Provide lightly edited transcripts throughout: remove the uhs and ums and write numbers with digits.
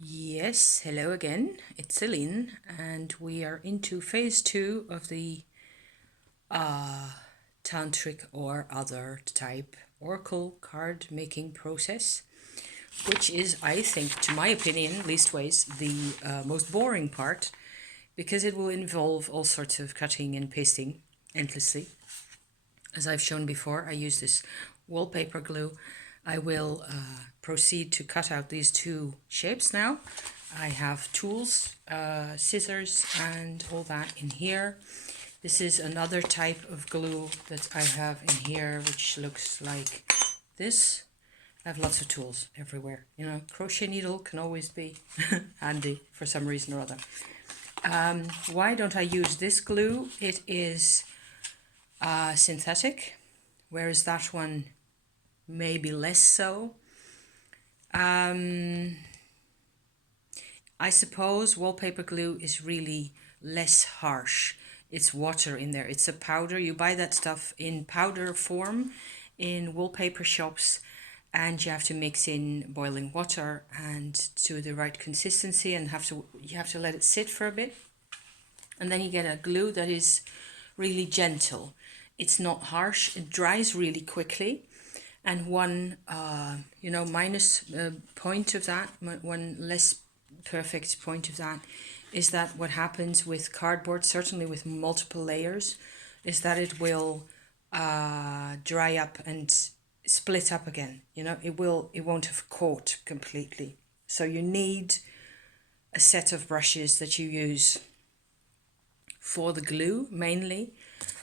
Yes, hello again. It's Celine, and we are into phase 2 of the tantric or other type oracle card making process, which is, I think, to my opinion, leastways, the most boring part because it will involve all sorts of cutting and pasting endlessly. As I've shown before, I use this wallpaper glue. I will proceed to cut out these two shapes now. I have tools, scissors and all that in here. This is another type of glue that I have in here, which looks like this. I have lots of tools everywhere. You know, crochet needle can always be handy for some reason or other. Why don't I use this glue? It is synthetic, whereas that one maybe less so. I suppose wallpaper glue is really less harsh. It's water in there. It's a powder. You buy that stuff in powder form in wallpaper shops, and you have to mix in boiling water and to the right consistency, and you have to let it sit for a bit. And then you get a glue that is really gentle. It's not harsh. It dries really quickly. And one, minus point of that, one less perfect point of that, is that what happens with cardboard, certainly with multiple layers, is that it will dry up and split up again. You know, it won't have caught completely. So you need a set of brushes that you use for the glue mainly.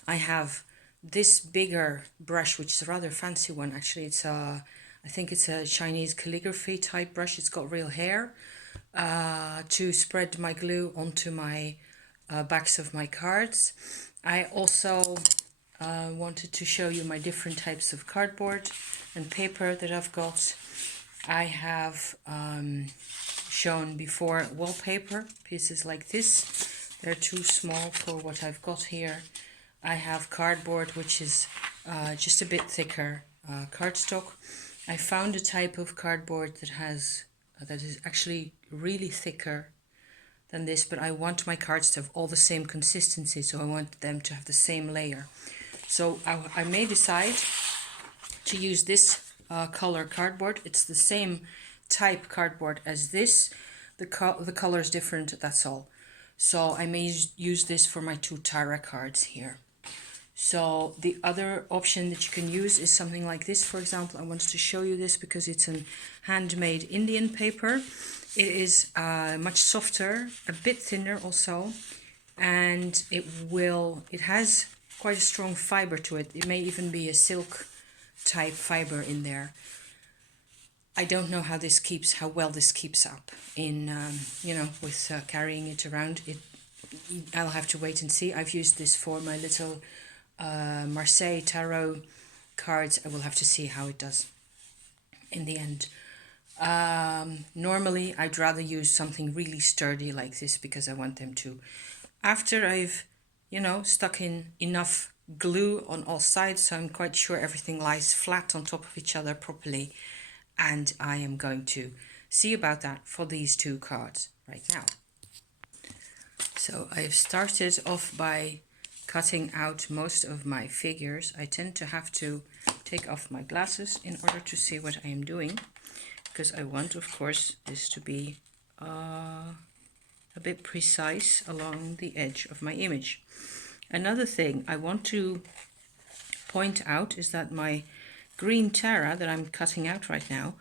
I have this bigger brush, which is a rather fancy one actually. I think it's a Chinese calligraphy type brush. It's got real hair to spread my glue onto my backs of my cards. I also wanted to show you my different types of cardboard and paper that I've got. I have shown before wallpaper pieces like this. They're too small for what I've got here. I have cardboard, which is just a bit thicker cardstock. I found a type of cardboard that is actually really thicker than this, but I want my cards to have all the same consistency, so I want them to have the same layer. So I may decide to use this color cardboard. It's the same type cardboard as this. The color is different, that's all. So I may use this for my two Tara cards here. So the other option that you can use is something like this. For example, I wanted to show you this because it's a handmade Indian paper. It is much softer, a bit thinner also, and it has quite a strong fiber to it. It may even be a silk type fiber in there. I don't know how well this keeps up in, with carrying it around. I'll have to wait and see. I've used this for my little Marseille tarot cards. I will have to see how it does in the end. Normally, I'd rather use something really sturdy like this because I want them to, after I've, stuck in enough glue on all sides, so I'm quite sure everything lies flat on top of each other properly. And I am going to see about that for these two cards right now. So I've started off by cutting out most of my figures. I tend to have to take off my glasses in order to see what I am doing, because I want, of course, this to be a bit precise along the edge of my image. Another thing I want to point out is that my green Tara that I'm cutting out right now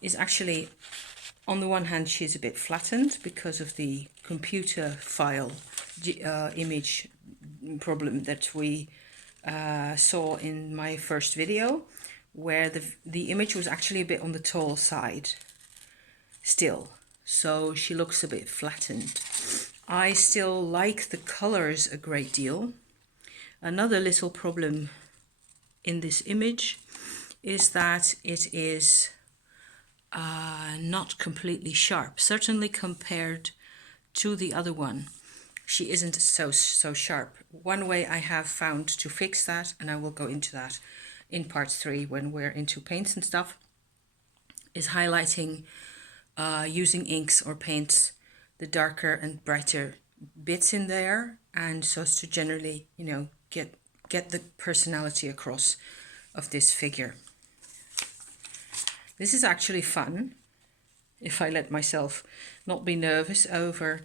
is actually, on the one hand, she's a bit flattened because of the computer file image problem that we saw in my first video, where the image was actually a bit on the tall side still, so she looks a bit flattened. I still like the colors a great deal. Another little problem in this image is that it is not completely sharp. Certainly compared to the other one, she isn't so sharp. One way I have found to fix that, and I will go into that in part 3 when we're into paints and stuff, is highlighting using inks or paints the darker and brighter bits in there, and so as to generally, you know, get the personality across of this figure. This is actually fun if I let myself not be nervous over,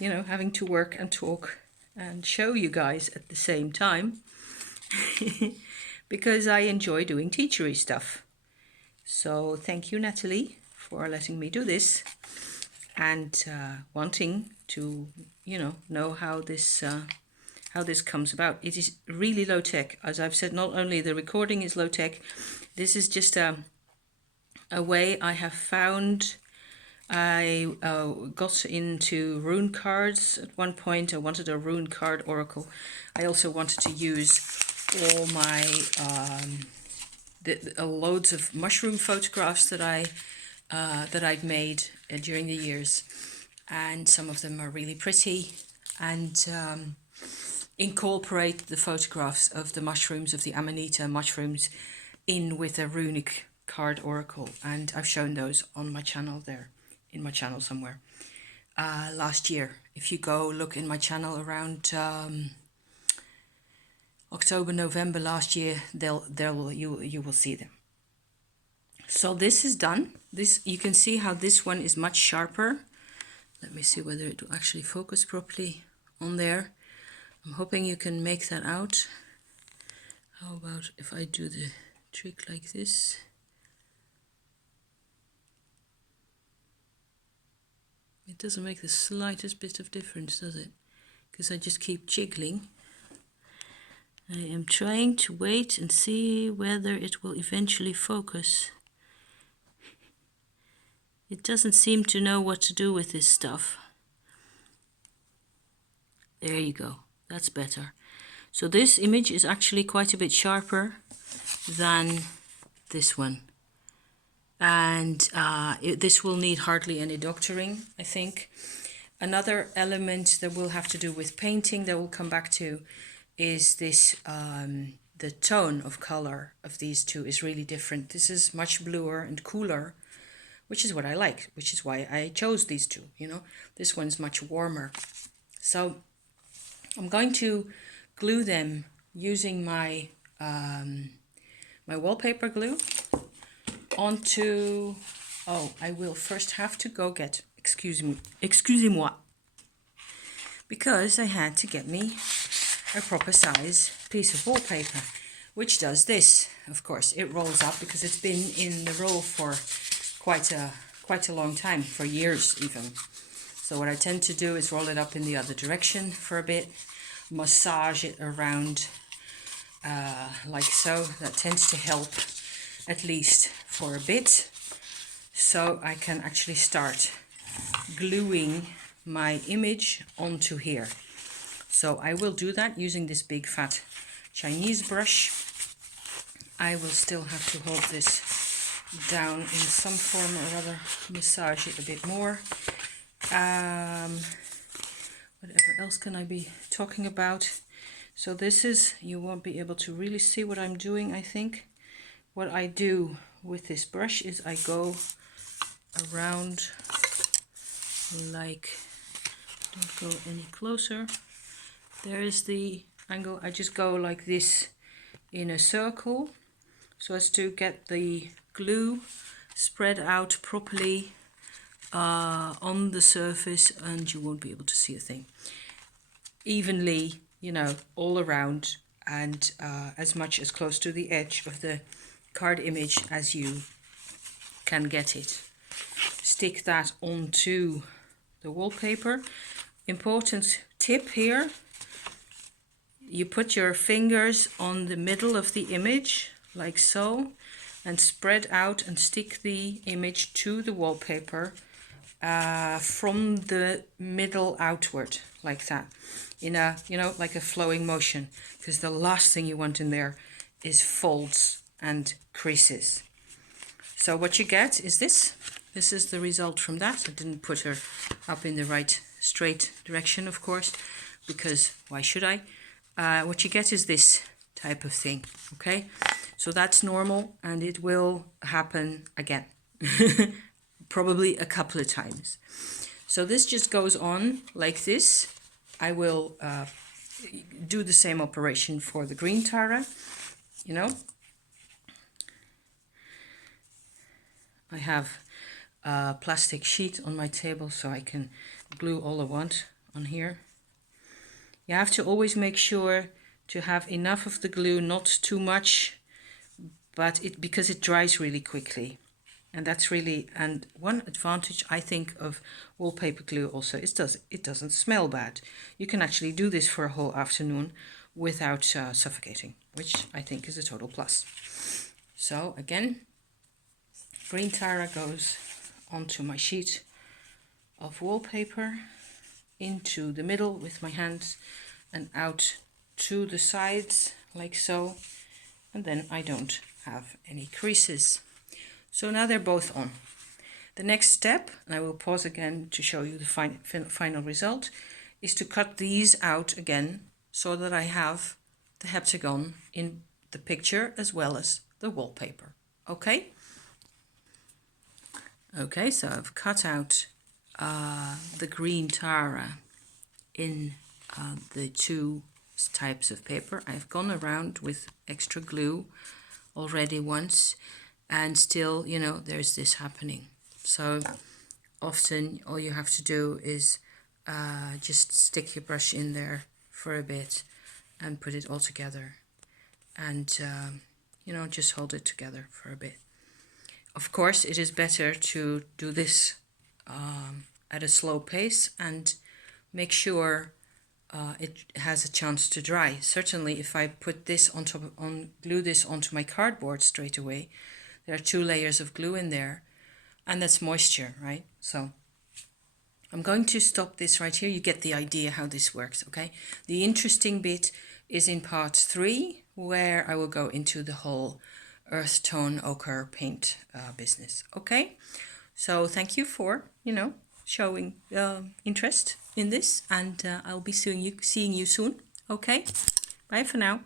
you know, having to work and talk and show you guys at the same time, because I enjoy doing teachery stuff. So thank you, Natalie, for letting me do this and wanting to, you know how this comes about. It is really low tech. As I've said, not only the recording is low tech, this is just a way I have found. I got into rune cards at one point. I wanted a rune card oracle. I also wanted to use all my loads of mushroom photographs that I'd made during the years, and some of them are really pretty, and incorporate the photographs of the mushrooms, of the Amanita mushrooms, in with a runic card oracle, and I've shown those on my channel there, in my channel somewhere, last year. If you go look in my channel around October, November last year, you will see them. So this is done. This, you can see how this one is much sharper. Let me see whether it will actually focus properly on there. I'm hoping you can make that out. How about if I do the trick like this? It doesn't make the slightest bit of difference, does it? Because I just keep jiggling. I am trying to wait and see whether it will eventually focus. It doesn't seem to know what to do with this stuff. There you go. That's better. So this image is actually quite a bit sharper than this one. And this will need hardly any doctoring, I think. Another element that we'll have to do with painting that we'll come back to is this, the tone of color of these two is really different. This is much bluer and cooler, which is what I like, which is why I chose these two, you know. This one's much warmer. So I'm going to glue them using my my wallpaper glue onto, oh, I will first have to go get, excusez-moi, because I had to get me a proper size piece of wallpaper, which does this. Of course, it rolls up because it's been in the roll for quite a long time, for years even. So what I tend to do is roll it up in the other direction for a bit, massage it around like so. That tends to help, at least for a bit, so I can actually start gluing my image onto here. So I will do that using this big fat Chinese brush. I will still have to hold this down in some form or other, massage it a bit more. Whatever else can I be talking about? So this is, you won't be able to really see what I'm doing, I think. What I do with this brush is I go around like, don't go any closer. There is the angle. I just go like this in a circle so as to get the glue spread out properly on the surface, and you won't be able to see a thing. Evenly, you know, all around, and as much as close to the edge of the card image as you can get it. Stick that onto the wallpaper. Important tip here: you put your fingers on the middle of the image like so, and spread out and stick the image to the wallpaper from the middle outward, like that, in a, you know, like a flowing motion, because the last thing you want in there is folds and creases. So what you get is this. This is the result from that. I didn't put her up in the right straight direction, of course, because why should I? What you get is this type of thing, okay? So that's normal, and it will happen again. probably a couple of times. So this just goes on like this. I will do the same operation for the green Tara, you know. I have a plastic sheet on my table so I can glue all I want on here. You have to always make sure to have enough of the glue, not too much, but because it dries really quickly. And that's really, and one advantage I think of wallpaper glue also is it doesn't smell bad. You can actually do this for a whole afternoon without suffocating, which I think is a total plus. So again, green Tara goes onto my sheet of wallpaper, into the middle with my hands and out to the sides like so, and then I don't have any creases. So now they're both on. The next step, and I will pause again to show you the final result, is to cut these out again so that I have the heptagon in the picture as well as the wallpaper. Okay? Okay, so I've cut out the green Tara in the two types of paper. I've gone around with extra glue already once, and still, you know, there's this happening. So often all you have to do is just stick your brush in there for a bit and put it all together, and you know, just hold it together for a bit. Of course, it is better to do this at a slow pace and make sure it has a chance to dry. Certainly, if I put this glue this onto my cardboard straight away, there are 2 layers of glue in there, and that's moisture, right? So I'm going to stop this right here. You get the idea how this works, okay? The interesting bit is in part 3, where I will go into the whole earth tone ochre paint business, okay? So thank you for, you know, showing interest in this, and I'll be seeing you soon, okay? Bye for now.